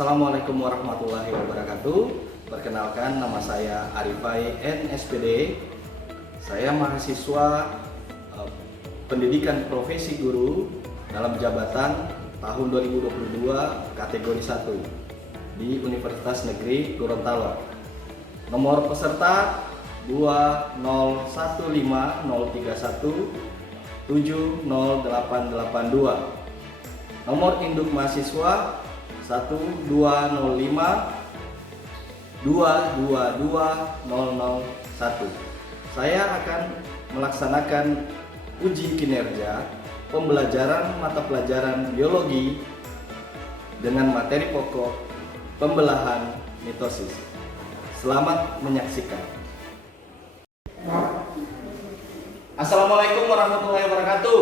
Assalamualaikum warahmatullahi wabarakatuh. Perkenalkan, nama saya Arifai NSPD. Saya mahasiswa pendidikan profesi guru dalam jabatan tahun 2022 kategori 1 di Universitas Negeri Gorontalo. Nomor peserta 2015031708882. Nomor induk mahasiswa 12220001. Saya akan melaksanakan uji kinerja pembelajaran mata pelajaran biologi dengan materi pokok pembelahan mitosis. Selamat menyaksikan. Assalamualaikum warahmatullahi wabarakatuh.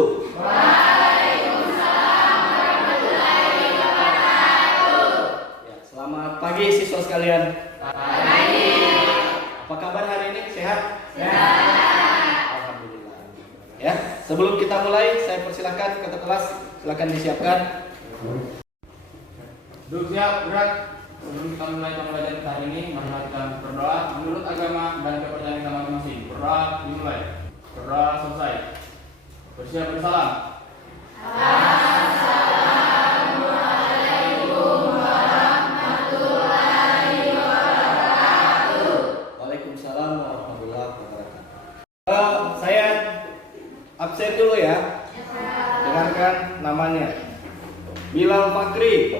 Selamat pagi siswa sekalian. Pagi. Apa kabar hari ini? Sehat? Sehat. Alhamdulillah. Ya, sebelum kita mulai, saya persilakan ketua kelas, silakan disiapkan. Duduk siap, gerak. Sebelum kita mulai pembelajaran kita hari ini, mari kita berdoa menurut agama dan kepercayaan kita masing-masing. Berdoa dimulai. Berdoa selesai. Bersiap bersalam. Saya absen dulu ya. Dengarkan namanya. Bilal Fakri.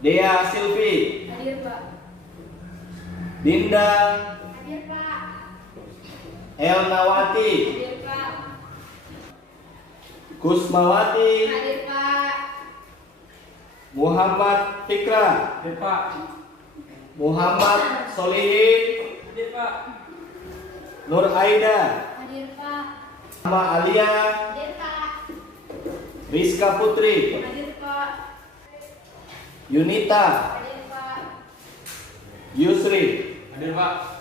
Dea Silvi. Hadir, Pak. Dinda Hadir, Pak. Elnawati. Hadir, Pak. Kusmawati. Hadir, Pak. Muhammad Fikra. Hadir, Pak. Muhammad Solihin. Hadir, Pak. Nur Aida. Hadir, Pak. Mama Alia. Hadir, Pak. Rizka Putri. Hadir, Pak. Yunita. Hadir, Pak. Yusri. Hadir, Pak.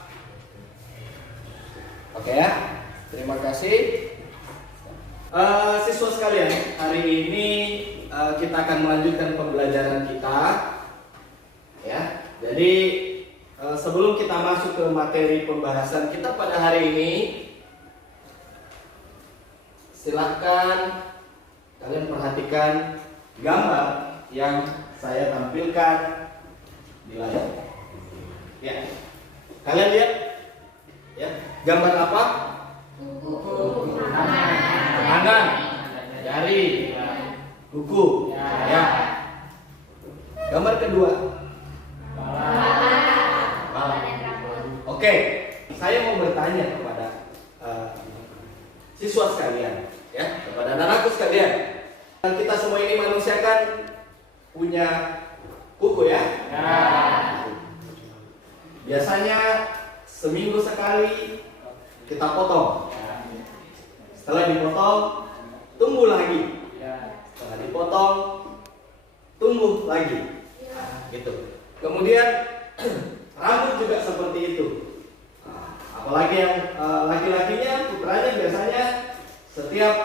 Oke ya, terima kasih. Siswa sekalian, hari ini kita akan melanjutkan pembelajaran kita. Ya, jadi sebelum kita masuk ke materi pembahasan kita pada hari ini, silahkan kalian perhatikan gambar yang saya tampilkan di layar. Ya, kalian lihat, ya, gambar apa? Kuku. Tangan, jari, kuku. Ya. Gambar kedua. Kepala. Oke, saya mau bertanya kepada siswa sekalian, ya, kepada anak-anakku sekalian. Kita semua ini manusia kan punya kuku ya. Biasanya seminggu sekali kita potong. Setelah dipotong, tumbuh lagi. Setelah dipotong, tumbuh lagi. Gitu. Kemudian rambut juga seperti itu. Apalagi yang laki-lakinya, putranya biasanya setiap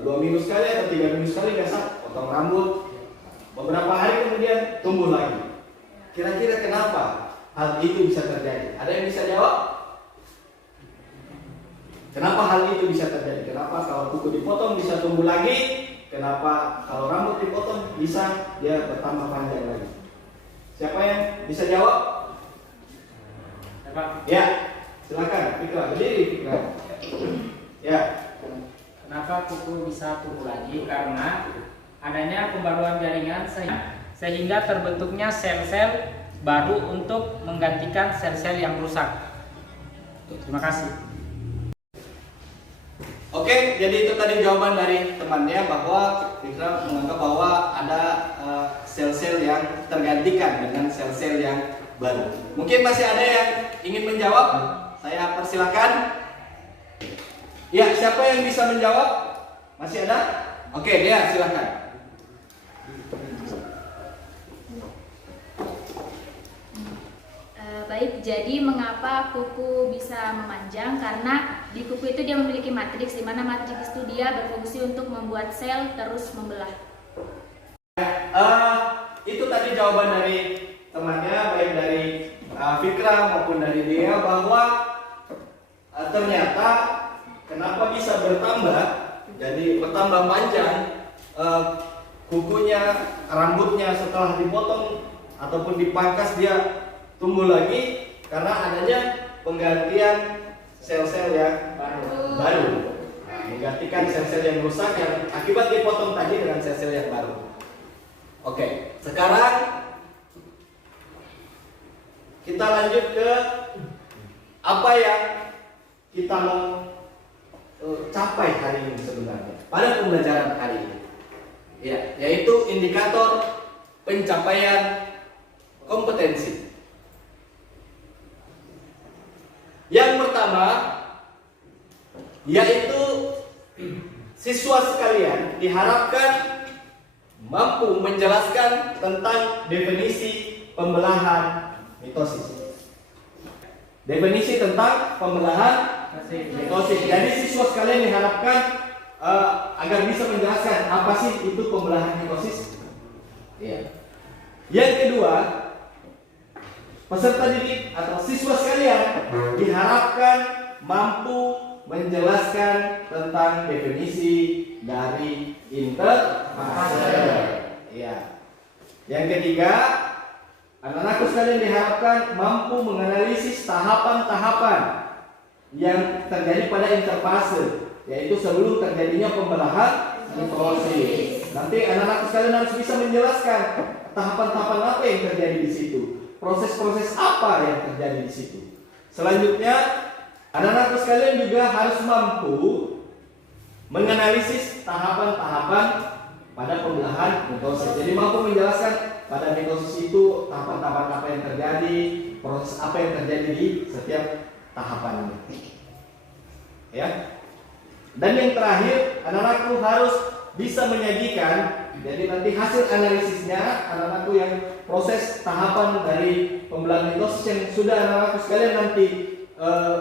2 minggu sekali atau 3 minggu sekali biasa potong rambut. Beberapa hari kemudian tumbuh lagi. Kira-kira kenapa hal itu bisa terjadi? Ada yang bisa jawab? Kenapa hal itu bisa terjadi? Kenapa kalau kuku dipotong bisa tumbuh lagi? Kenapa kalau rambut dipotong bisa dia bertambah panjang lagi? Siapa yang bisa jawab? Ya, silakan. Fikra, berdiri Fikra. Ya. Kenapa kuku bisa tumbuh lagi? Karena adanya pembaruan jaringan sehingga terbentuknya sel-sel baru untuk menggantikan sel-sel yang rusak. Terima kasih. Oke, jadi itu tadi jawaban dari temannya bahwa Fikra menganggap bahwa ada sel-sel yang tergantikan dengan sel-sel yang baru. Mungkin masih ada yang ingin menjawab? Saya persilakan. Ya, siapa yang bisa menjawab? Masih ada? Oke, dia silakan. Baik, jadi mengapa kuku bisa memanjang? Karena di kuku itu dia memiliki matriks, di mana matriks itu dia berfungsi untuk membuat sel terus membelah. itu tadi jawaban dari temannya, baik dari Fikra maupun dari dia, bahwa ternyata kenapa bisa bertambah, jadi bertambah panjang kukunya, rambutnya setelah dipotong ataupun dipangkas dia tumbuh lagi karena adanya penggantian sel-sel yang baru. Menggantikan sel-sel yang rusak yang akibat dipotong tadi dengan sel-sel yang baru. Oke, sekarang kita lanjut ke apa yang kita mau capai hari ini sebenarnya pada pembelajaran hari ini. Ya, yaitu indikator pencapaian kompetensi. Yang pertama yaitu siswa sekalian diharapkan mampu menjelaskan tentang definisi pembelahan mitosis. Definisi tentang pembelahan mitosis. Jadi siswa sekalian diharapkan agar bisa menjelaskan apa sih itu pembelahan mitosis. Ya. Yang kedua, peserta didik atau siswa sekalian diharapkan mampu menjelaskan tentang definisi dari interfase. Ya. Yang ketiga, anak-anakku sekalian diharapkan mampu menganalisis tahapan-tahapan yang terjadi pada interfase, yaitu sebelum terjadinya pembelahan mitosis. Nanti anak-anakku sekalian harus bisa menjelaskan tahapan-tahapan apa yang terjadi di situ, proses-proses apa yang terjadi di situ. Selanjutnya, anak-anakku sekalian juga harus mampu menganalisis tahapan-tahapan pada pembelahan mitosis. Jadi mampu menjelaskan pada mitosis itu tahapan-tahapan apa yang terjadi, proses apa yang terjadi di setiap tahapannya. Ya. Dan yang terakhir, anak-anakku harus bisa menyajikan, jadi nanti hasil analisisnya anak-anakku yang proses tahapan dari pembelahan mitosis yang sudah anak-anakku sekalian nanti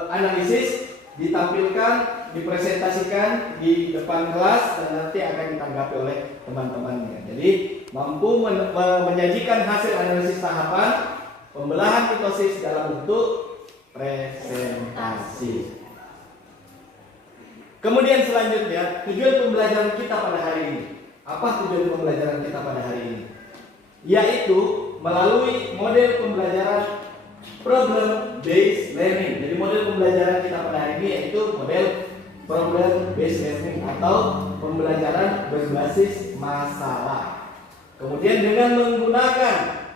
analisis ditampilkan, dipresentasikan di depan kelas dan nanti akan ditanggapi oleh teman-temannya. Jadi mampu menyajikan hasil analisis tahapan pembelahan mitosis dalam bentuk presentasi. Kemudian selanjutnya, tujuan pembelajaran kita pada hari ini. Apa tujuan pembelajaran kita pada hari ini? Yaitu melalui model pembelajaran problem based learning. Jadi model pembelajaran kita pada hari ini yaitu model problem based learning atau pembelajaran berbasis masalah. Kemudian dengan menggunakan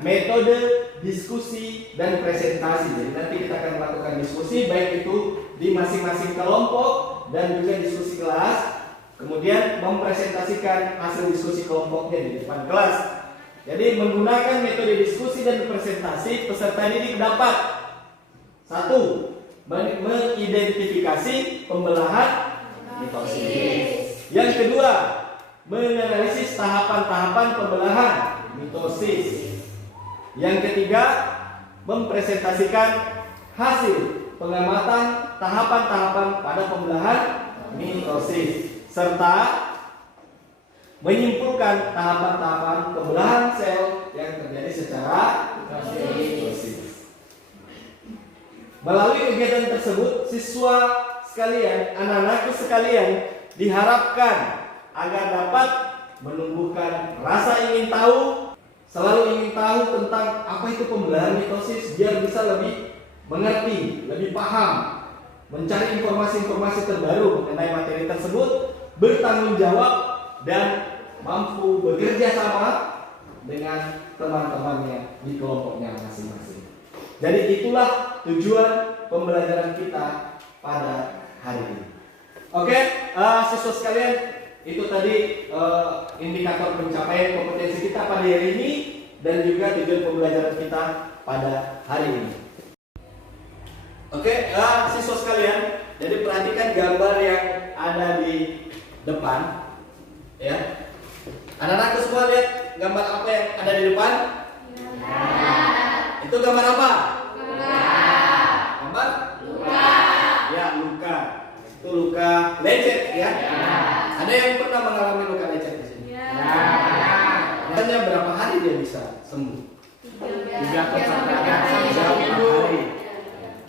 metode diskusi dan presentasi. Jadi nanti kita akan melakukan diskusi baik itu di masing-masing kelompok dan juga diskusi kelas. Kemudian mempresentasikan hasil diskusi kelompoknya di depan kelas. Jadi menggunakan metode diskusi dan presentasi, peserta didik dapat 1. Mengidentifikasi pembelahan mitosis. Yang kedua, menganalisis tahapan-tahapan pembelahan mitosis. Yang ketiga, mempresentasikan hasil pengamatan tahapan-tahapan pada pembelahan mitosis serta menyimpulkan tahapan-tahapan pembelahan sel yang terjadi secara mitosis. Melalui kegiatan tersebut, siswa sekalian, anak-anakku sekalian diharapkan agar dapat menumbuhkan rasa ingin tahu, selalu ingin tahu tentang apa itu pembelahan mitosis biar bisa lebih mengerti, lebih paham, mencari informasi-informasi terbaru mengenai materi tersebut, bertanggung jawab dan mampu bekerja sama dengan teman-temannya di kelompoknya masing-masing. Jadi itulah tujuan pembelajaran kita pada hari ini. Oke, siswa sekalian, itu tadi indikator pencapaian kompetensi kita pada hari ini dan juga tujuan pembelajaran kita pada hari ini. Oke, siswa sekalian, jadi perhatikan gambar yang ada di depan, ya. Anak-anakku semua lihat gambar apa yang ada di depan? Ya. Itu gambar apa? Luka. Gambar? Luka. Ya, luka. Itu luka lecet, ya. Ada yang pernah mengalami luka lecet di sini? Ya. biasanya berapa hari dia bisa sembuh? 3 atau 4 3 hari. hari.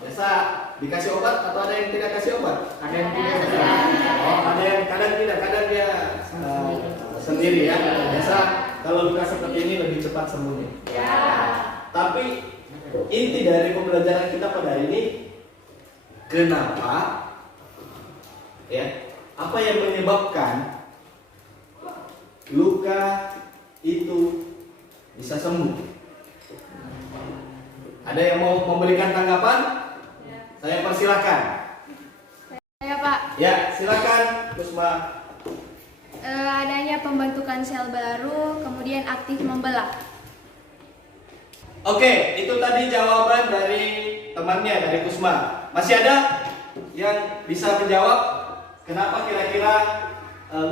Biasa dikasih obat atau ada yang tidak kasih obat? Ada yang tidak. Oh, ada yang kadang tidak, kadang dia sendiri ya. Biasa kalau luka seperti ini lebih cepat sembuhnya. Tapi inti dari pembelajaran kita pada hari ini, kenapa ya? Apa yang menyebabkan luka itu bisa sembuh? Ada yang mau memberikan tanggapan? Saya persilahkan. Saya Pak, Ya, silakan, Kusma. adanya pembentukan sel baru, kemudian aktif membelah. Oke, itu tadi jawaban dari temannya, dari Kusma. Masih ada yang bisa menjawab kenapa kira-kira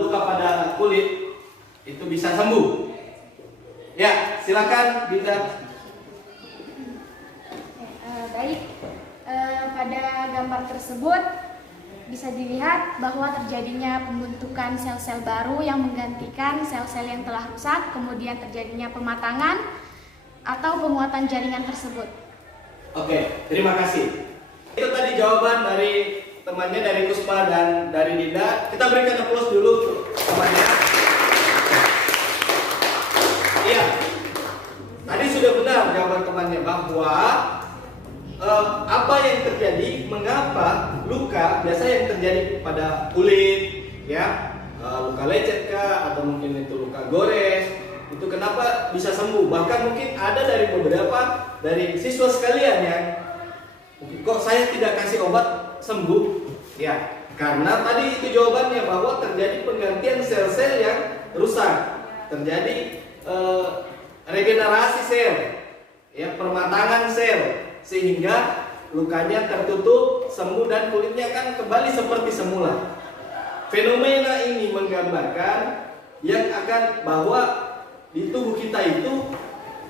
luka pada kulit itu bisa sembuh? Ya, silakan Dinda. Baik, pada gambar tersebut bisa dilihat bahwa terjadinya pembentukan sel-sel baru yang menggantikan sel-sel yang telah rusak, kemudian terjadinya pematangan atau penguatan jaringan tersebut. Oke, terima kasih. Itu tadi jawaban dari temannya, dari Kusma dan dari Dinda. Kita berikan aplaus dulu temannya. Iya, tadi sudah benar jawaban temannya bahwa apa yang terjadi, mengapa luka biasa yang terjadi pada kulit, ya, luka lecet kah, atau mungkin itu luka gores, itu kenapa bisa sembuh? Bahkan mungkin ada dari beberapa dari siswa sekalian yang kok saya tidak kasih obat sembuh, ya, karena tadi itu jawabannya bahwa terjadi penggantian sel-sel yang rusak, terjadi regenerasi sel, ya, permatangan sel, sehingga lukanya tertutup, sembuh, dan kulitnya kan kembali seperti semula. Fenomena ini menggambarkan yang akan bahwa di tubuh kita itu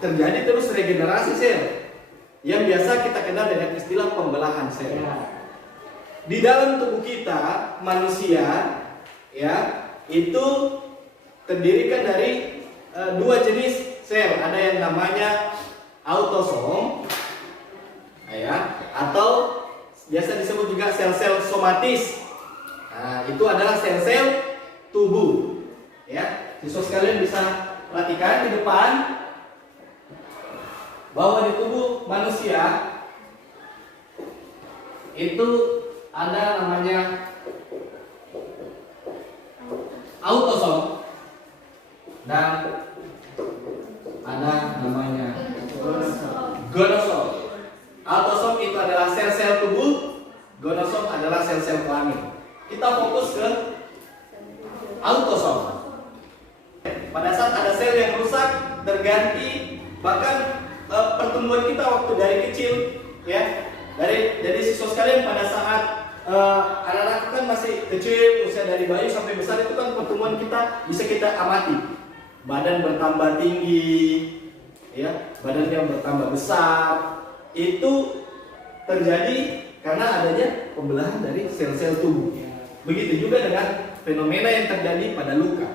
terjadi terus regenerasi sel, yang biasa kita kenal dengan istilah pembelahan sel. Di dalam tubuh kita manusia, ya, itu terdirikan dari dua jenis sel. Ada yang namanya autosom, ya, atau biasa disebut juga sel-sel somatis. Nah, itu adalah sel-sel tubuh. Ya, siswa sekalian bisa perhatikan di depan bahwa di tubuh manusia itu ada namanya autosom dan ada namanya gonosom. Autosom itu adalah sel-sel tubuh, gonosom adalah sel-sel kelamin. Kita fokus ke autosom. Pada saat ada sel yang rusak, terganti, bahkan pertumbuhan kita waktu dari kecil, ya, dari siswa sekalian pada saat anak-anak kan masih kecil, usia dari bayi sampai besar itu kan pertumbuhan kita bisa kita amati. Badan bertambah tinggi, ya, badannya bertambah besar. Itu terjadi karena adanya pembelahan dari sel-sel tubuh. Begitu juga dengan fenomena yang terjadi pada luka.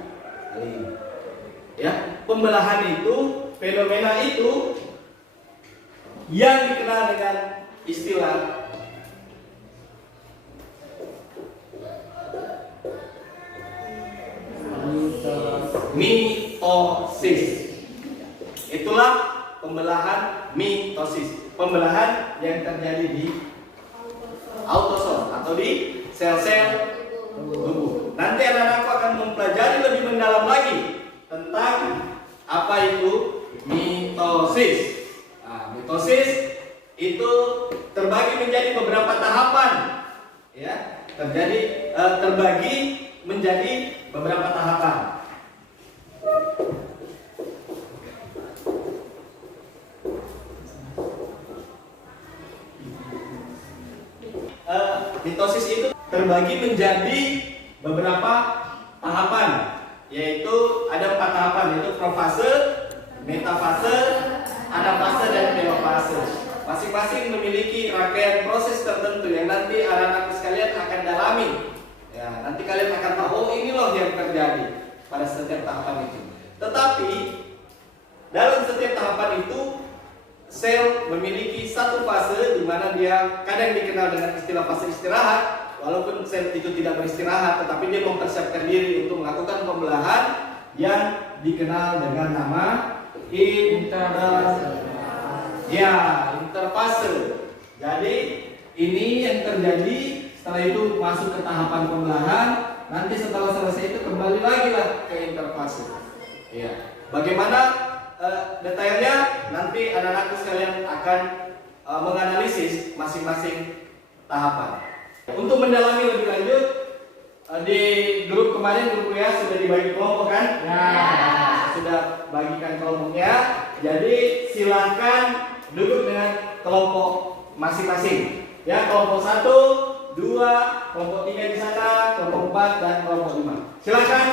Ya, pembelahan itu, fenomena itu yang dikenal dengan istilah mitosis. Itulah pembelahan mitosis. Pembelahan yang terjadi di autosom atau di sel-sel tubuh. Nanti anak-anakku akan mempelajari lebih mendalam lagi tentang apa itu mitosis. Nah, mitosis itu terbagi menjadi beberapa tahapan, ya, terbagi menjadi beberapa tahapan. Mitosis itu terbagi menjadi beberapa tahapan, yaitu ada 4 tahapan, yaitu profase, metafase, anafase, dan telofase. Masing-masing memiliki rangkaian proses tertentu yang nanti anak-anak sekalian akan dalami. Ya, nanti kalian akan tahu, oh ini loh yang terjadi pada setiap tahapan itu. Tetapi dalam setiap tahapan itu sel memiliki satu fase di mana dia kadang dikenal dengan istilah fase istirahat, walaupun sel itu tidak beristirahat, tetapi dia mempersiapkan diri untuk melakukan pembelahan yang dikenal dengan nama interfase. Jadi ini yang terjadi setelah itu masuk ke tahapan pembelahan. Nanti setelah selesai itu kembali lagi lah ke interfase. Ya. Bagaimana detailnya nanti anak-anakku sekalian akan menganalisis masing-masing tahapan. Untuk mendalami lebih lanjut, di grup kemarin grup WA sudah dibagi kelompok kan? Saya sudah bagikan kelompoknya. Jadi silakan duduk dengan kelompok masing-masing. Ya, kelompok 1, 2, kelompok 3 di sana, kelompok 4 dan kelompok 5. Silakan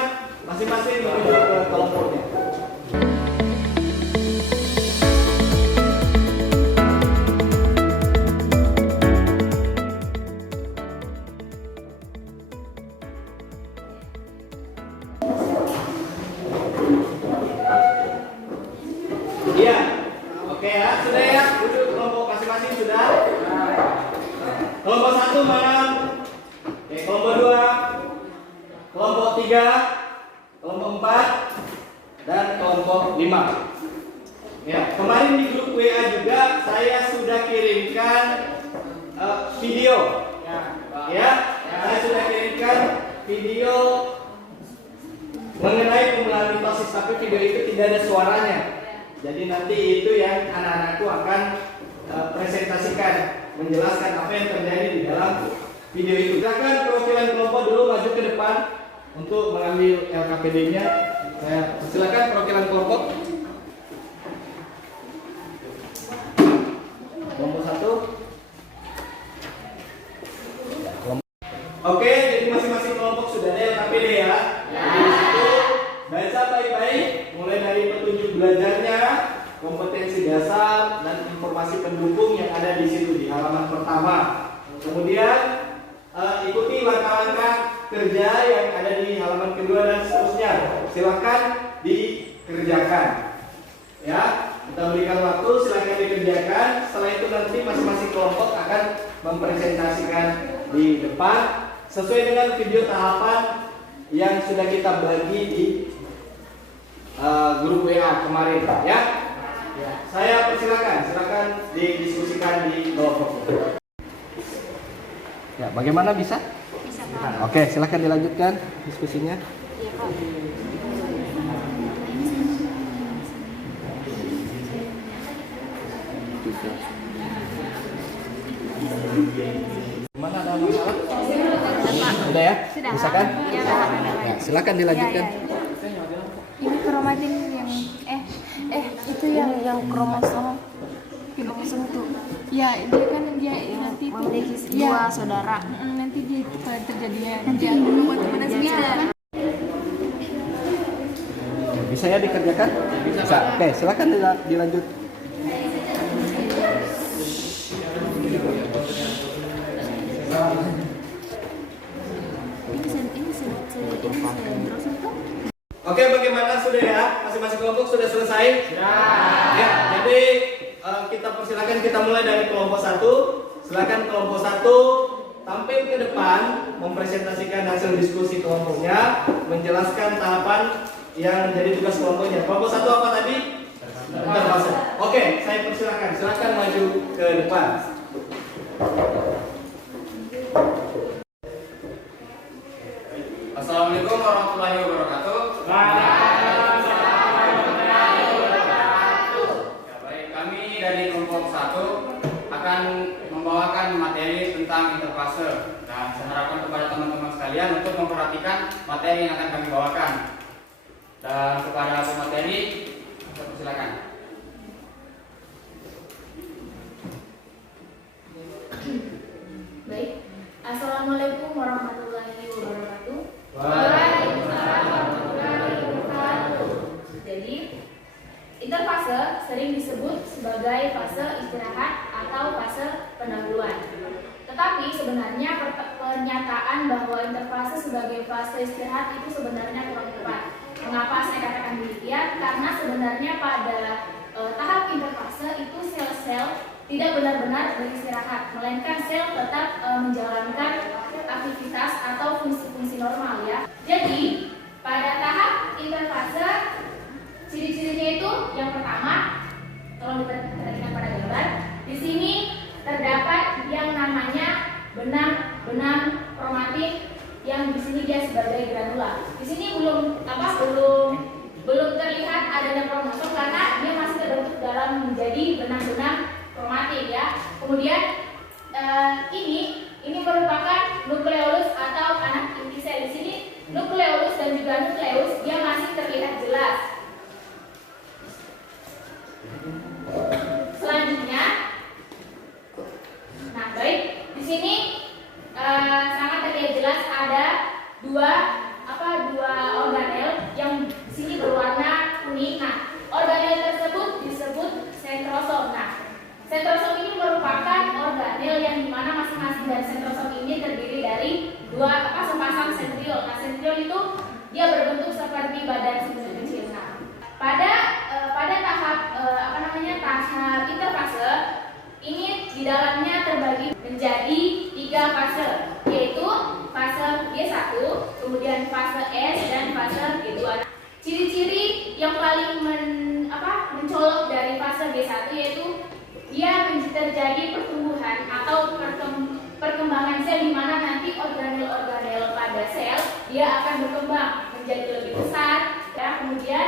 masing-masing menuju ke kelompoknya. Iya. Oke ya, sudah ya. Duduk kelompok masing-masing sudah. Kelompok 1 mana? Oke, kelompok 2, kelompok 3, kelompok 4, dan kelompok 5. Ya, kemarin di grup WA juga saya sudah kirimkan video. Ya, saya sudah kirimkan video mengenai pembelahan mitosis, tapi video itu tidak ada suaranya. Jadi nanti itu yang anak-anakku akan presentasikan, menjelaskan apa yang terjadi di dalam video itu. Silakan perwakilan kelompok dulu maju ke depan untuk mengambil LKPD-nya. Saya silakan perwakilan kelompok. Kelompok 1. Oke, jadi masing-masing kelompok sudah ada LKPD ya. Jadi di situ baca baik-baik, mulai dari petunjuk belajarnya, kompetensi dasar, dan informasi pendukung yang ada di situ di halaman pertama. Kemudian ikuti langkah-langkah kerja yang ada di halaman kedua dan seterusnya. Silakan dikerjakan. Ya, kita berikan waktu, silakan dikerjakan. Setelah itu nanti masing-masing kelompok akan mempresentasikan di depan sesuai dengan video tahapan yang sudah kita bagi di grup WA kemarin, ya. Saya silakan didiskusikan di kelompok. Ya, bagaimana bisa? Bisa, Pak. Oke, silakan dilanjutkan diskusinya. Iya, Pak. Gimana, ada masalah? Sudah ya? Sudah. Bisa kan? Iya, Pak. Ya, silakan dilanjutkan. Ini kromatin yang itu yang kromosom itu ya dia kan dia nanti itu Memiliki dua saudara. nanti dia terjadinya dia teman-teman sembilan. Bisa ya dikerjakan? Bisa. Oke, silakan dilanjut. Oke, bagaimana sudah ya? Masing-masing kelompok sudah selesai? Sudah. Ya, jadi kita persilakan kita mulai dari kelompok 1. Silakan kelompok 1 tampil ke depan mempresentasikan hasil diskusi kelompoknya, menjelaskan tahapan yang menjadi tugas kelompoknya. Kelompok 1 apa tadi? Interfase. Oke, saya persilakan. Silakan maju ke depan. Assalamualaikum warahmatullahi wabarakatuh. Ya, baik, kami dari kelompok 1 akan membawakan materi tentang interfase dan saya harapkan kepada teman-teman sekalian untuk memperhatikan materi yang akan kami bawakan. Dan kepada pemateri, saya persilakan. Baik. Assalamualaikum warahmatullahi wabarakatuh. Jadi, interfase sering disebut sebagai fase istirahat atau fase pendahuluan. Tetapi sebenarnya pernyataan bahwa interfase sebagai fase istirahat itu sebenarnya kurang tepat. Mengapa saya katakan demikian? Karena sebenarnya pada tahap interfase itu sel-sel tidak benar-benar beristirahat, melainkan sel tetap menjalankan aktivitas atau fungsi-fungsi normal ya. Jadi pada tahap interfase ciri-cirinya itu yang pertama, tolong diperhatikan pada gambar. Di sini terdapat yang namanya benang kromatik yang di sini dia sebagai granula. Di sini belum terlihat adanya kromosom karena dia masih terbentuk dalam menjadi benang-benang kromatik ya. Kemudian ini merupakan nukleolus atau anak inti sel. Di sini nukleolus dan juga nukleus dia masih terlihat jelas. Selanjutnya, nah baik, di sini sangat terlihat jelas ada dua organel yang di sini berwarna kuning. Nah, organel tersebut disebut sentrosom. Nah, sentrosom ini merupakan organel yang dimana masing-masing dari sentrosom ini terdiri dari dua sepasang sentriol. Nah, sentriol itu dia berbentuk seperti badan sel kecil. Nah, pada tahap tahap interfase ini di dalamnya terbagi menjadi 3 fase, yaitu fase G1, kemudian fase S dan fase G2. Ciri-ciri yang paling mencolok dari fase G1 yaitu dia terjadi pertumbuhan atau perkembangan sel di mana nanti organel-organel pada sel dia akan berkembang menjadi lebih besar ya. Kemudian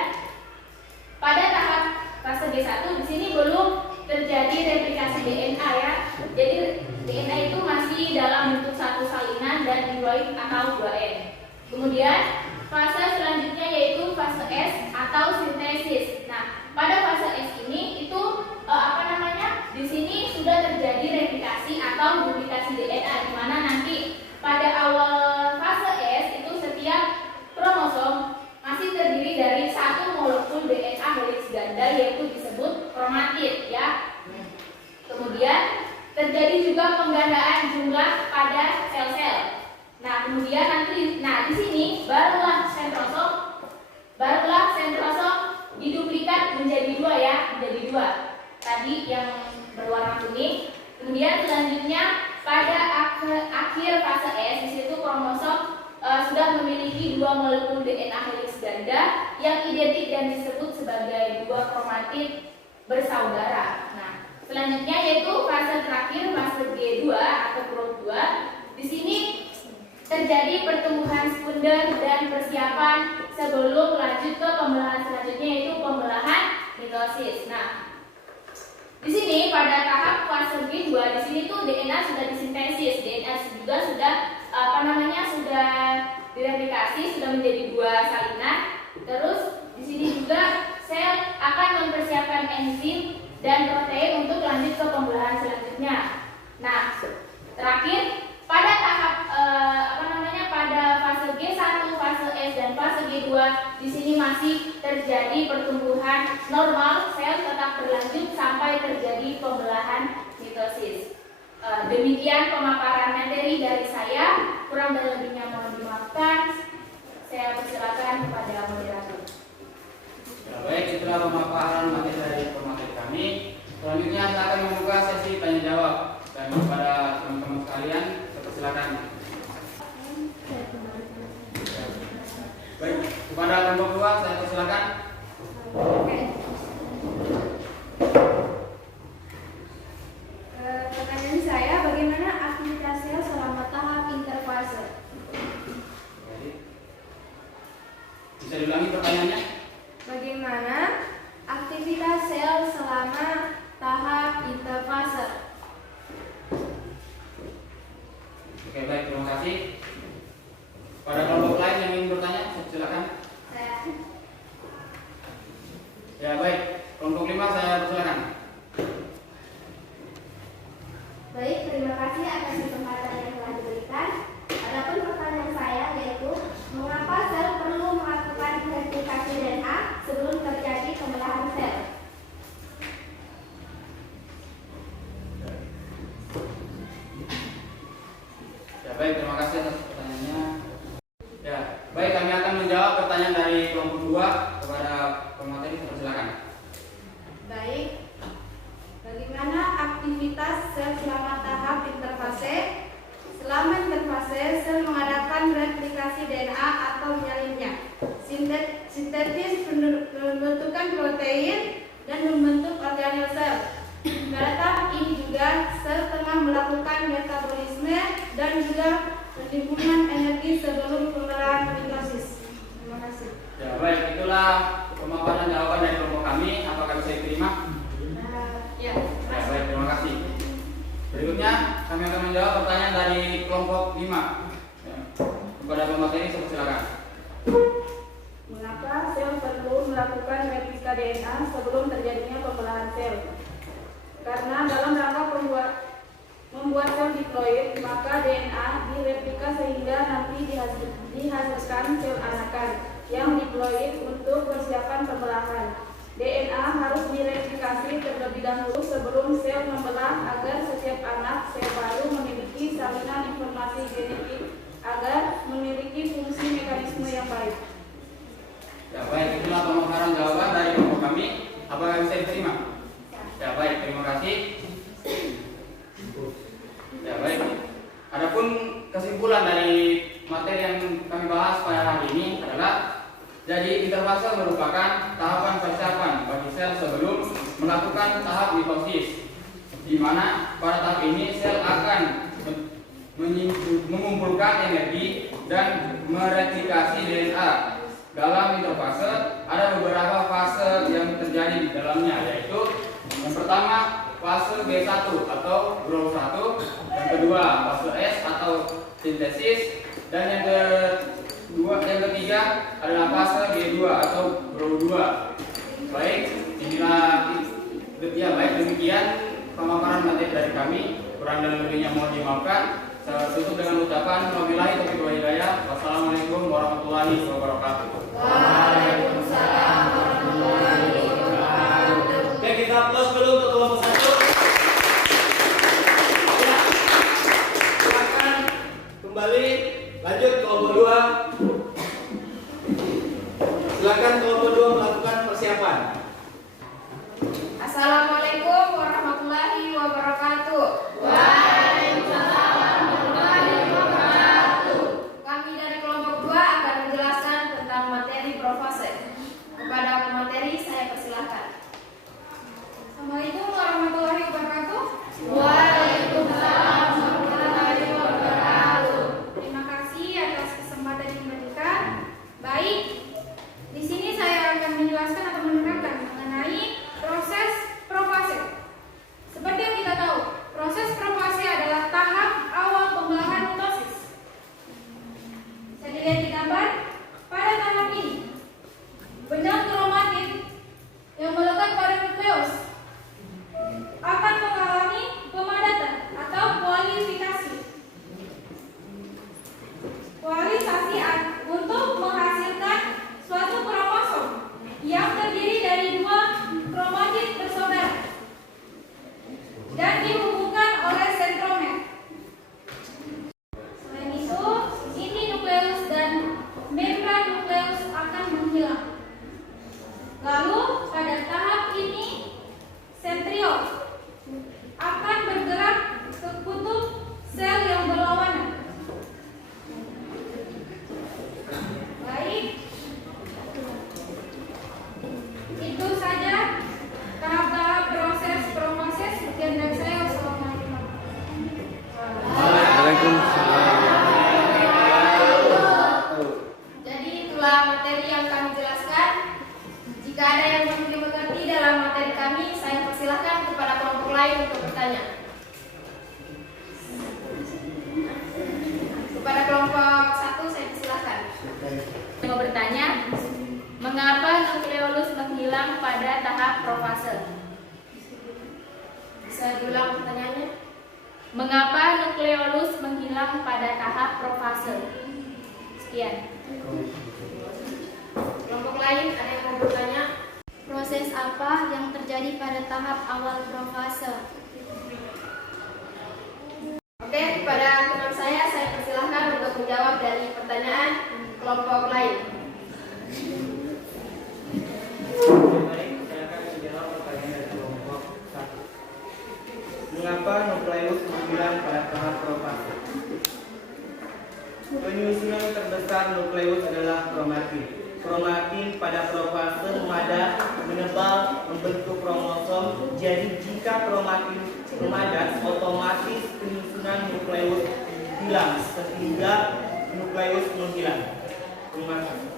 pada tahap fase G1 di sini belum terjadi replikasi DNA ya. Jadi DNA itu masih dalam bentuk satu salinan dan diploid atau 2N. Kemudian fase selanjutnya yaitu fase S atau sintesis. Nah, pada fase S ini itu di sini sudah terjadi replikasi atau duplikasi DNA di mana nanti pada awal fase S itu setiap kromosom masih terdiri dari satu molekul DNA heliks ganda yaitu disebut kromatid ya. Kemudian terjadi juga penggandaan jumlah pada sel-sel. Nah, kemudian di sini barulah sentrosom diduplikat menjadi 2 ya, menjadi 2. Tadi yang berwarna kuning. Kemudian selanjutnya pada akhir fase S di situ kromosom sudah memiliki 2 molekul DNA heliks ganda yang identik dan disebut sebagai 2 kromatid bersaudara. Nah, selanjutnya yaitu fase terakhir, fase G2 atau growth 2. Di sini terjadi pertumbuhan sekunder dan persiapan sebelum lanjut ke pembelahan selanjutnya yaitu pembelahan mitosis. Nah, di sini pada tahap fase G2 di sini tuh DNA sudah disintesis, DNA juga sudah sudah direplikasi, sudah menjadi 2 salinan. Terus di sini juga sel akan mempersiapkan enzim dan protein untuk lanjut ke pembelahan selanjutnya. Nah, terakhir pada tahap pada fase G1, fase S dan fase G2 di sini masih terjadi pertumbuhan normal, sel tetap berlanjut sampai terjadi pembelahan mitosis. Demikian pemaparan materi dari saya, kurang dan lebihnya mohon dimaafkan. Saya persilakan kepada moderator. Ya, baik, itulah pemaparan materi dari pemateri kami. Selanjutnya saya akan membuka sesi tanya jawab dan kepada teman-teman sekalian, saya persilakan. Baik, kepada kelompok 2 saya persilakan. Pertanyaan saya, bagaimana aktivitas sel selama tahap interfase? Bisa diulangi pertanyaannya? Bagaimana aktivitas sel selama tahap interfase? Oke, baik, terima kasih. Pada kelompok lain yang ingin bertanya, silakan. Saya. Ya, baik, kelompok 5 saya persilakan. Baik, terima kasih atas kesempatan yang telah diberikan. Adapun pertanyaan saya yaitu, mengapa sel perlu melakukan replikasi DNA sebelum terjadi pembelahan sel? Ya, baik, terima kasih atas pertanyaannya. Ya, baik, kami akan menjawab pertanyaan dari kelompok 2 kepada pemateri, silakan. Baik, bagaimana aktivitas sel selama tahap interfase? Selama interfase, sel mengadakan replikasi DNA atau menyalinnya, sintetis pembentukan protein, dan membentuk organel sel. Pada tahap ini juga sel tengah melakukan metabolisme dan juga penimbunan energi sebelum pemerahan mitosis. Terima kasih. Ya, baik, itulah pemaparan jawaban dari kelompok kami. Apakah bisa diterima? Ya, Ya, baik, terima kasih. Berikutnya kami akan menjawab pertanyaan dari kelompok 5. Ya, kepada pemateri, silakan. mengapa sel perlu melakukan replika DNA sebelum terjadinya pembelahan sel? Karena dalam rangka membuat sel diploid, maka DNA direplika sehingga nanti dihasilkan sel anakan yang diploid untuk persiapan pembelahan. DNA harus direplikasi terlebih dahulu sebelum sel membelah agar setiap anak sel baru memiliki salinan informasi genetik agar memiliki fungsi mekanisme yang baik. Ya, baik, itulah pemaparan jawaban dari kelompok kami. Apakah bisa diterima? Ya, baik, terima kasih. Ya, baik. Adapun kesimpulan dari materi yang kami bahas pada hari ini adalah, jadi interfase merupakan tahapan persiapan bagi sel sebelum melakukan tahap mitosis, di mana pada tahap ini sel akan mengumpulkan energi dan mereplikasi DNA. Dalam interfase ada beberapa fase yang terjadi di dalamnya, yaitu yang pertama fase G1 atau growth 1, yang kedua fase S atau sintesis, dan yang ketiga adalah fase G2 atau growth 2. Baik, inilah ya, baik, demikian pemaparan materi dari kami. Kurang dan lebihnya mohon dimaafkan. Saya tutup dengan ucapan wabillahi taufiq wal hidayah. Wassalamualaikum warahmatullahi wabarakatuh. Waalaikumsalam warahmatullahi wabarakatuh. Oke, kita aplaus dulu untuk kelompok 1. Ya, silakan kembali lanjut kelompok 2. Silakan kelompok 2 melakukan persiapan. Assalamualaikum warahmatullahi wabarakatuh. Kami dari kelompok 2 akan menjelaskan tentang materi profase. Kepada pemateri saya persilahkan. Assalamualaikum warahmatullahi wabarakatuh. Waalaikumsalam warahmatullahi wabarakatuh. Terima kasih atas kesempatan yang diberikan. Baik, di sini saya akan menjelaskan atau menerangkan mengenai proses profase. Seperti yang kita tahu, proses profase adalah tahap awal pembelahan mitosis. Bisa dilihat di gambar. Pada tahap ini, benang kromatin yang melekat pada nukleus akan mengalami pemadatan atau kualifikasi. Kualisasi untuk menghasilkan suatu kromosom yang terdiri dari 2 kromatin bersaudara dan dihubungkan oleh sentromer. Selain itu, inti nukleus dan membran nukleus akan menghilang. Lalu pada tahap ini sentriol akan bergerak ke kutub sel yang berlawanan. Baik, itu saja tahap-tahap proses profase. Sekian dari saya. Wassalamualaikum. Jadi itulah materi yang kami jelaskan. Jika ada yang belum dimengerti dalam materi kami, saya persilahkan kepada kelompok lain untuk bertanya. Kepada kelompok 1 saya persilahkan. Mau bertanya, mengapa nukleolus menghilang pada tahap profase? Bisa diulang pertanyaannya? Mengapa nukleolus menghilang pada tahap profase? Sekian. Kelompok lain ada yang mau bertanya? Proses apa yang terjadi pada tahap awal profase? Oke, kepada teman saya persilahkan untuk menjawab dari pertanyaan kelompok lain. penyusunan terbesar nukleus adalah kromatin. Kromatin pada profase memadat, menebal, membentuk kromosom. Jadi jika kromatin memadat, otomatis penyusunan nukleus hilang sehingga nukleus menghilang. Terima kasih.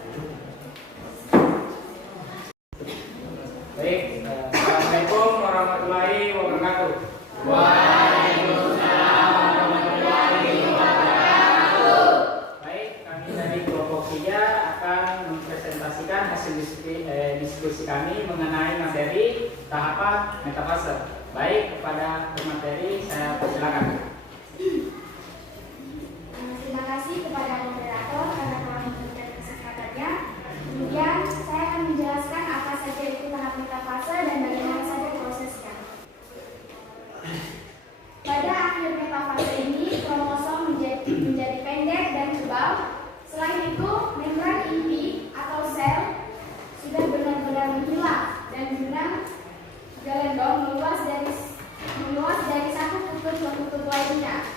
Baik, Assalamualaikum warahmatullahi wabarakatuh. Waalaikumsalam warahmatullahi wabarakatuh. Baik, kami dari kelompok 3 akan mempresentasikan hasil diskusi kami mengenai materi tahapan metafase. Baik, kepada pemateri saya persilakan. Terima kasih kepada moderator karena telah memberikan kesempatannya. Kemudian saya akan menjelaskan apa saja itu tahap metafase dan bagaimana saja prosesnya. Pada akhir metafase ini, kromosom menjadi pendek dan tebal. Selain itu, membran inti atau sel sudah benar-benar menghilang dan benang gelendong meluas dari satu kutub ke kutub lainnya.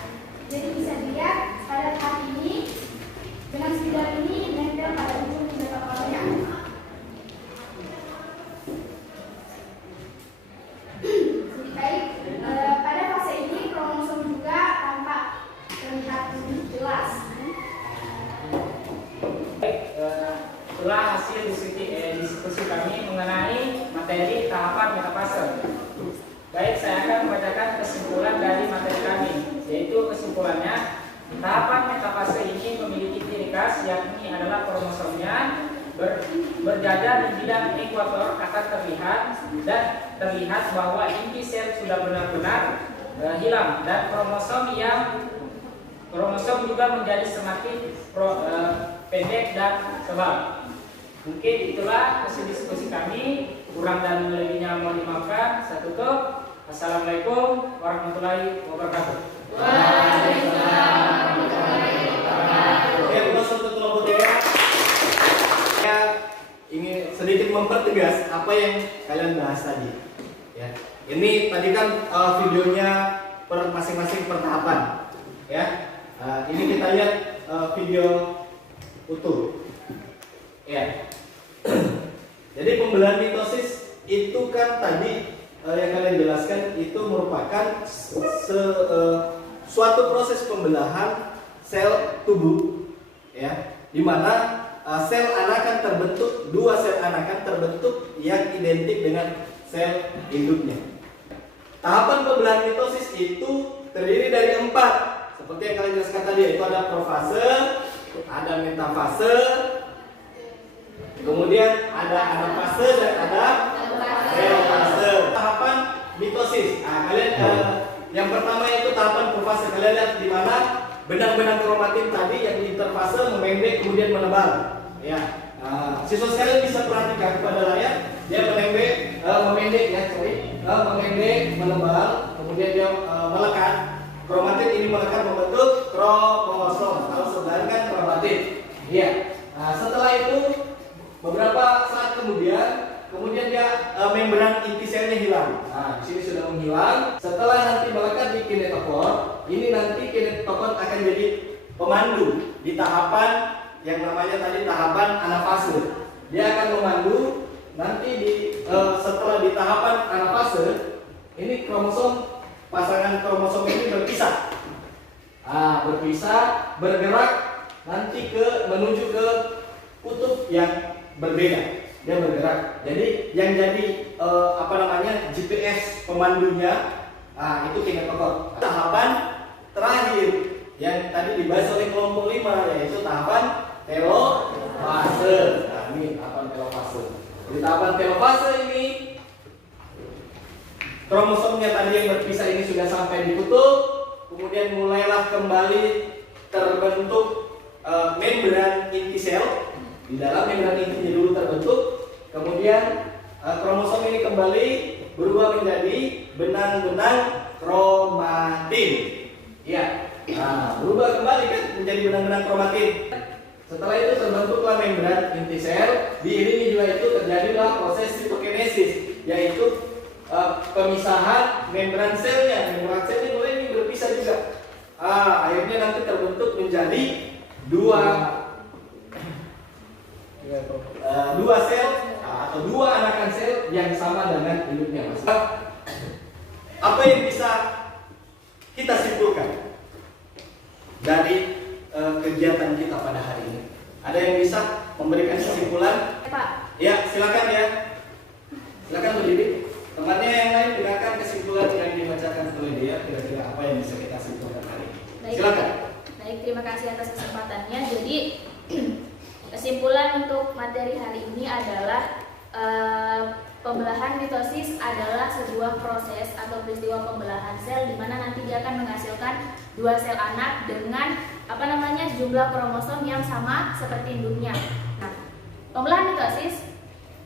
Jadi bisa dilihat pada tahap ini benang spidol ini menempel pada ujung metafasenya. Baik, pada fase ini kromosom juga tampak terlihat lebih jelas. Baik, setelah hasil diskusi kami mengenai materi tahapan metafase. Baik, saya akan membacakan kesimpulan dari materi kami, yaitu kesimpulannya tahapan metafase ini memiliki ciri khas, yakni adalah kromosomnya berjajar di bidang ekuator akan terlihat bahwa inti sel sudah benar-benar hilang dan kromosom juga menjadi semakin pendek dan tebal. Mungkin itulah hasil diskusi kami. Kurang dan lebihnya mohon dimaafkan. Saya tutup. Assalamualaikum warahmatullahi wabarakatuh. Waalaikumsalam warahmatullahi wabarakatuh. Oke, untuk kelompok 3, saya ingin sedikit mempertegas apa yang kalian bahas tadi. Ya, ini tadi kan videonya per masing-masing pertahapan. Ya, ini kita lihat video utuh. Ya. Jadi pembelahan mitosis itu kan tadi yang kalian jelaskan itu merupakan suatu proses pembelahan sel tubuh, ya, di mana sel anakan terbentuk, dua sel anakan terbentuk yang identik dengan sel induknya. Tahapan pembelahan mitosis itu terdiri dari 4, seperti yang kalian jelaskan tadi, yaitu ada profase, ada metafase, kemudian ada anafase dan ada telofase. Tahapan mitosis. Nah, kalian yang pertama itu tahapan profase. Kalian lihat di mana benang-benang kromatin tadi yang di interfase memendek kemudian menebal. Ya. Siswa sekalian bisa perhatikan pada layar, dia memendek ya, memendek, menebal, kemudian dia melekat. Kromatin ini melekat membentuk kromosom. Kalau sedangkan kromatin. Iya. Setelah itu beberapa saat kemudian dia membran inti selnya hilang. Nah, di sini sudah menghilang. Setelah nanti melekat di kinetokor, ini nanti kinetokor akan jadi pemandu di tahapan yang namanya tadi tahapan anafase. Dia akan memandu nanti setelah di tahapan anafase, ini pasangan kromosom ini berpisah. Bergerak nanti menuju ke kutub yang berbeda. Dia bergerak. Jadi yang jadi GPS pemandunya itu kinetokor. Tahapan terakhir yang tadi dibahas oleh kelompok 5 yaitu tahapan telofase. Nah, ini tahapan telofase. Di tahapan telofase ini kromosomnya tadi yang berpisah ini sudah sampai di kutub, kemudian mulailah kembali terbentuk membran inti sel. Di dalam membran intinya dulu terbentuk, kemudian kromosom ini kembali berubah menjadi benang-benang kromatin. Ya, berubah kembali kan menjadi benang-benang kromatin. Setelah itu terbentuklah membran inti sel. Diiringi juga itu terjadilah proses sitokinesis, yaitu pemisahan membran selnya. Membran selnya mulai berpisah juga. Akhirnya nanti terbentuk menjadi dua sel atau dua anakan sel yang sama dengan induknya, Mas. Apa yang bisa kita simpulkan dari kegiatan kita pada hari ini? Ada yang bisa memberikan kesimpulan? Pak. Ya, silakan ya. Silakan berdiri. Temannya yang lain dengarkan kesimpulan yang dibacakan oleh dia. Kira-kira apa yang bisa kita simpulkan hari ini? Baik. Silakan. Baik, terima kasih atas kesempatannya. Jadi kesimpulan untuk materi hari ini adalah pembelahan mitosis adalah sebuah proses atau peristiwa pembelahan sel di mana nanti dia akan menghasilkan dua sel anak dengan jumlah kromosom yang sama seperti induknya. Nah, pembelahan mitosis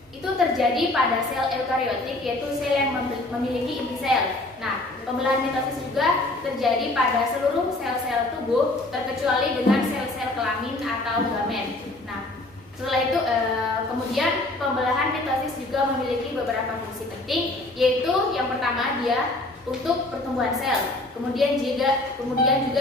itu terjadi pada sel eukariotik, yaitu sel yang memiliki inti sel. Nah, pembelahan mitosis juga terjadi pada seluruh sel-sel tubuh terkecuali dengan sel-sel kelamin atau gamet. Nah, setelah itu kemudian pembelahan mitosis juga memiliki beberapa fungsi penting, yaitu yang pertama dia untuk pertumbuhan sel. Kemudian juga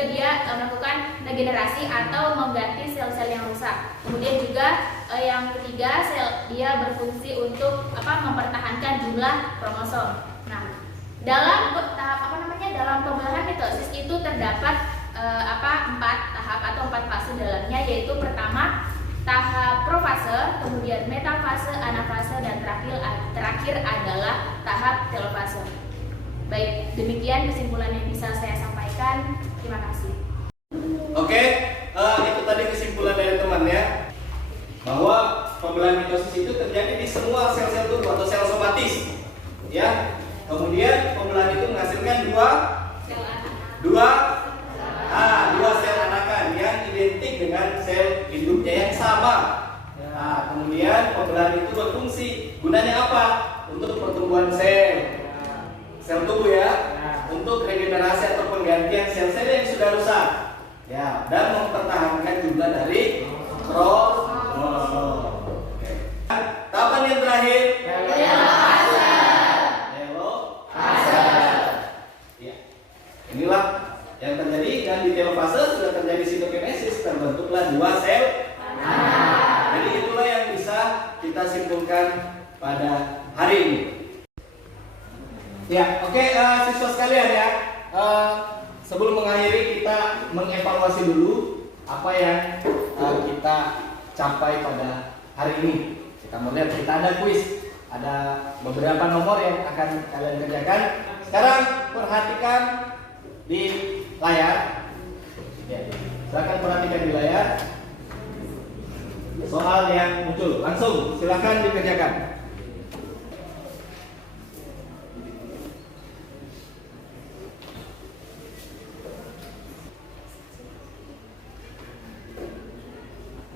dia melakukan regenerasi atau mengganti sel-sel yang rusak. Kemudian juga yang ketiga dia berfungsi untuk mempertahankan jumlah kromosom. Nah, dalam dalam pembelahan mitosis itu terdapat 4 tahap atau 4 fase dalamnya, yaitu pertama tahap profase, kemudian metafase, anafase, dan terakhir adalah tahap telofase. Baik, demikian kesimpulan yang bisa saya sampaikan. Terima kasih. Oke, itu tadi kesimpulan dari temannya bahwa pembelahan mitosis itu terjadi di semua sel-sel tubuh atau sel somatis. Ya, kemudian pembelahan itu menghasilkan dua sel anakan yang identik dengan sel induknya yang sama. Nah, kemudian pembelahan itu berfungsi, gunanya apa? Untuk pertumbuhan sel tubuh ya, untuk regenerasi atau penggantian sel-sel yang sudah rusak, ya, dan mempertahankan jumlah dari kromosom. Tahapan yang terakhir, ya, inilah yang terjadi, dan di telofase sudah terjadi sitokinesis, terbentuklah dua sel. Jadi itulah yang bisa kita simpulkan pada hari ini. Ya, oke, siswa sekalian ya. Sebelum mengakhiri, kita mengevaluasi dulu apa yang kita capai pada hari ini. Kita melihat, kita ada kuis, ada beberapa nomor yang akan kalian kerjakan. Sekarang perhatikan di layar. Ya, silakan perhatikan di layar. Soal yang muncul, langsung silakan dikerjakan.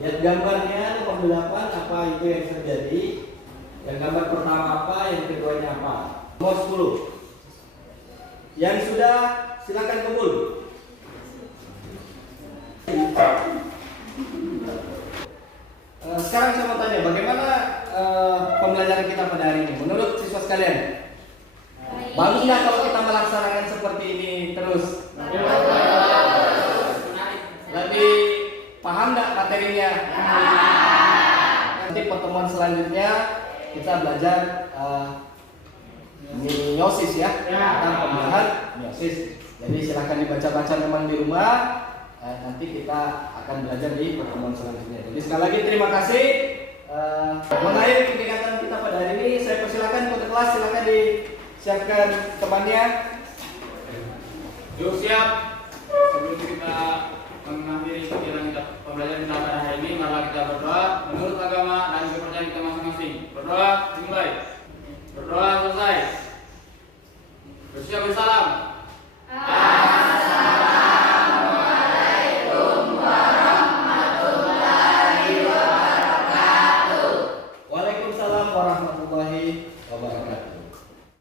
Lihat gambarnya nomor 8, apa itu yang terjadi. Yang gambar pertama apa, yang keduanya apa. Nomor 10. Yang sudah silakan kumpul. Sekarang saya mau tanya, bagaimana pembelajaran kita pada hari ini menurut siswa sekalian? Bagus nggak kalau kita melaksanakan seperti ini terus? Lebih paham nggak materinya? Nanti pertemuan selanjutnya kita belajar meiosis ya, tentang pembelahan meiosis. Jadi silahkan dibaca-baca memang di rumah. Nanti kita akan belajar di pertemuan selanjutnya. Jadi sekali lagi terima kasih. Mengakhiri kegiatan kita pada hari ini, saya persilakan untuk kelas, silakan disiapkan temannya. Yuk siap. Sebelum kita mengakhiri kegiatan kita pembelajaran kita pada hari ini, marilah kita berdoa menurut agama dan kepercayaan kita masing-masing. Berdoa dimulai. Berdoa selesai. Bersiap bersalam.